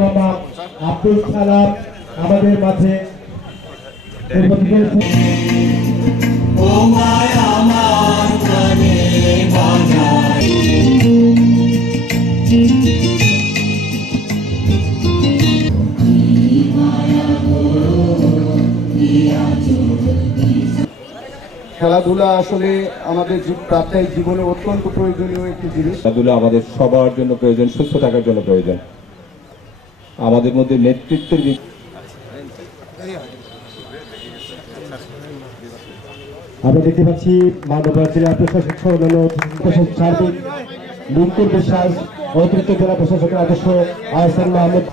মামা আব্দুল সালাম আমাদের মাঝে খেলাধুলা আসলে আমাদের প্রাত্যহিক জীবনে অত্যন্ত প্রয়োজনীয় একটি জিনিস। খেলাধুলা আমাদের সবার জন্য প্রয়োজন, সুস্থ থাকার জন্য প্রয়োজন। আমাদের মধ্যে নেতৃত্বের আমরা দেখতে পাচ্ছি মানবতা জেলা প্রশাসক সহ অন্যান্য প্রশাসক সার্বিক মিন্টুর বিশ্বাস, অতিরিক্ত জেলা প্রশাসকের আদর্শ আহসান মাহমুদ।